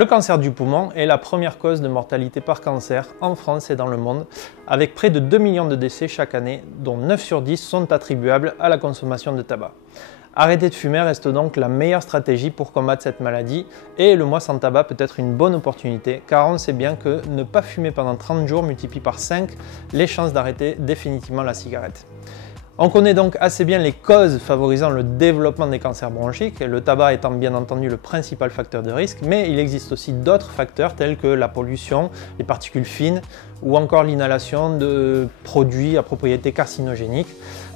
Le cancer du poumon est la première cause de mortalité par cancer en France et dans le monde, avec près de 2 millions de décès chaque année, dont 9 sur 10 sont attribuables à la consommation de tabac. Arrêter de fumer reste donc la meilleure stratégie pour combattre cette maladie et le mois sans tabac peut être une bonne opportunité car on sait bien que ne pas fumer pendant 30 jours multiplie par 5 les chances d'arrêter définitivement la cigarette. On connaît donc assez bien les causes favorisant le développement des cancers bronchiques, le tabac étant bien entendu le principal facteur de risque, mais il existe aussi d'autres facteurs tels que la pollution, les particules fines ou encore l'inhalation de produits à propriété carcinogénique.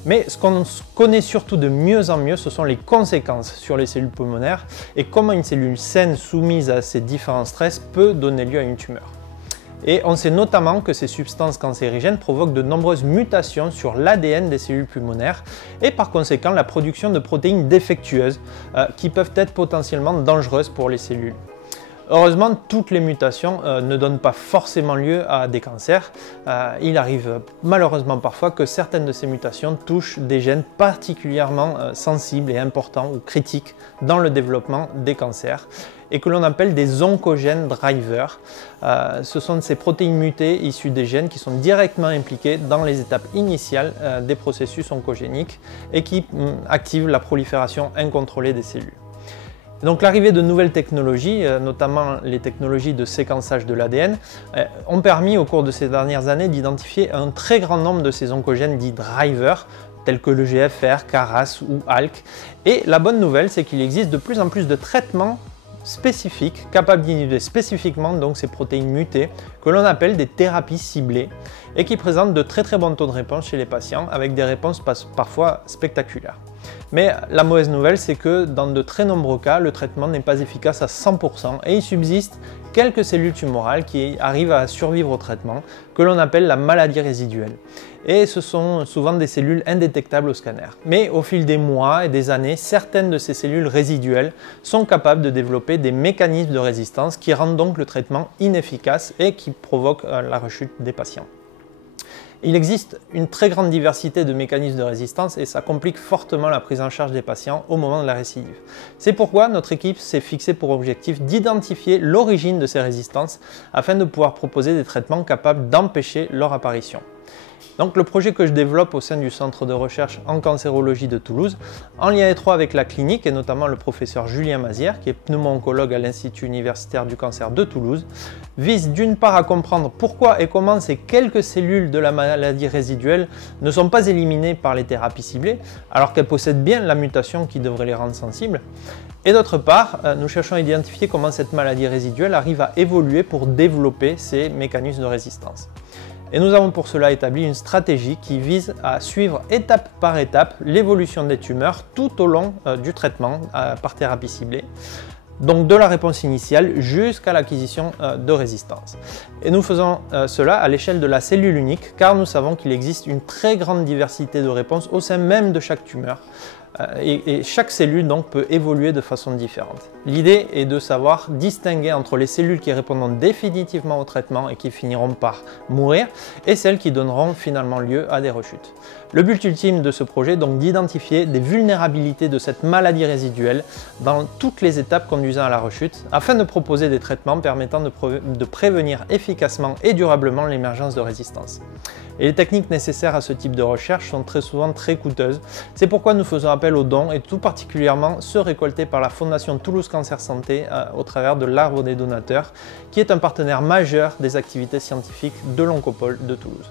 Mais ce qu'on connaît surtout de mieux en mieux, ce sont les conséquences sur les cellules pulmonaires et comment une cellule saine soumise à ces différents stress peut donner lieu à une tumeur. Et on sait notamment que ces substances cancérigènes provoquent de nombreuses mutations sur l'ADN des cellules pulmonaires et par conséquent la production de protéines défectueuses qui peuvent être potentiellement dangereuses pour les cellules. Heureusement, toutes les mutations ne donnent pas forcément lieu à des cancers. Il arrive malheureusement parfois que certaines de ces mutations touchent des gènes particulièrement sensibles et importants ou critiques dans le développement des cancers et que l'on appelle des oncogènes drivers. Ce sont ces protéines mutées issues des gènes qui sont directement impliquées dans les étapes initiales des processus oncogéniques et qui activent la prolifération incontrôlée des cellules. Donc l'arrivée de nouvelles technologies, notamment les technologies de séquençage de l'ADN, ont permis au cours de ces dernières années d'identifier un très grand nombre de ces oncogènes dits drivers, tels que le GFR, CARAS ou ALK. Et la bonne nouvelle, c'est qu'il existe de plus en plus de traitements spécifiques, capables d'inhiber spécifiquement donc ces protéines mutées, que l'on appelle des thérapies ciblées, et qui présentent de très bons taux de réponse chez les patients, avec des réponses parfois spectaculaires. Mais la mauvaise nouvelle, c'est que dans de très nombreux cas, le traitement n'est pas efficace à 100% et il subsiste quelques cellules tumorales qui arrivent à survivre au traitement, que l'on appelle la maladie résiduelle. Et ce sont souvent des cellules indétectables au scanner. Mais au fil des mois et des années, certaines de ces cellules résiduelles sont capables de développer des mécanismes de résistance qui rendent donc le traitement inefficace et qui provoquent la rechute des patients. Il existe une très grande diversité de mécanismes de résistance et ça complique fortement la prise en charge des patients au moment de la récidive. C'est pourquoi notre équipe s'est fixé pour objectif d'identifier l'origine de ces résistances afin de pouvoir proposer des traitements capables d'empêcher leur apparition. Donc le projet que je développe au sein du centre de recherche en cancérologie de Toulouse, en lien étroit avec la clinique et notamment le professeur Julien Mazière, qui est pneumo-oncologue à l'Institut universitaire du cancer de Toulouse, vise d'une part à comprendre pourquoi et comment ces quelques cellules de la maladie résiduelle ne sont pas éliminées par les thérapies ciblées, alors qu'elles possèdent bien la mutation qui devrait les rendre sensibles. Et d'autre part, nous cherchons à identifier comment cette maladie résiduelle arrive à évoluer pour développer ces mécanismes de résistance. Et nous avons pour cela établi une stratégie qui vise à suivre étape par étape l'évolution des tumeurs tout au long du traitement par thérapie ciblée. Donc de la réponse initiale jusqu'à l'acquisition de résistance. Et nous faisons cela à l'échelle de la cellule unique car nous savons qu'il existe une très grande diversité de réponses au sein même de chaque tumeur. Et chaque cellule donc peut évoluer de façon différente. L'idée est de savoir distinguer entre les cellules qui répondront définitivement au traitement et qui finiront par mourir et celles qui donneront finalement lieu à des rechutes. Le but ultime de ce projet est donc d'identifier des vulnérabilités de cette maladie résiduelle dans toutes les étapes conduisant à la rechute afin de proposer des traitements permettant de prévenir efficacement et durablement l'émergence de résistance. Et les techniques nécessaires à ce type de recherche sont très souvent très coûteuses. C'est pourquoi nous faisons appel aux dons et tout particulièrement ceux récoltés par la Fondation Toulouse Cancer Santé au travers de l'Arbre des donateurs, qui est un partenaire majeur des activités scientifiques de l'Oncopole de Toulouse.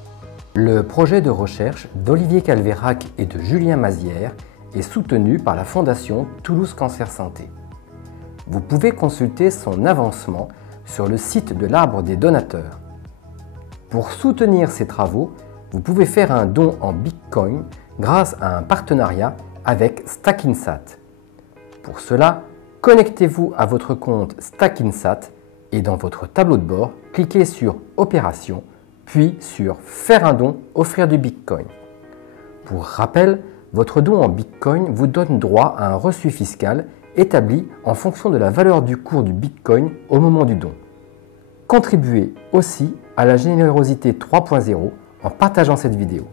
Le projet de recherche d'Olivier Calvérac et de Julien Mazière est soutenu par la Fondation Toulouse Cancer Santé. Vous pouvez consulter son avancement sur le site de l'Arbre des donateurs. Pour soutenir ces travaux, vous pouvez faire un don en Bitcoin grâce à un partenariat avec Stackinsat. Pour cela, connectez-vous à votre compte Stackinsat et dans votre tableau de bord, cliquez sur Opération, puis sur Faire un don, offrir du Bitcoin. Pour rappel, votre don en Bitcoin vous donne droit à un reçu fiscal établi en fonction de la valeur du cours du Bitcoin au moment du don. Contribuez aussi à la générosité 3.0 en partageant cette vidéo.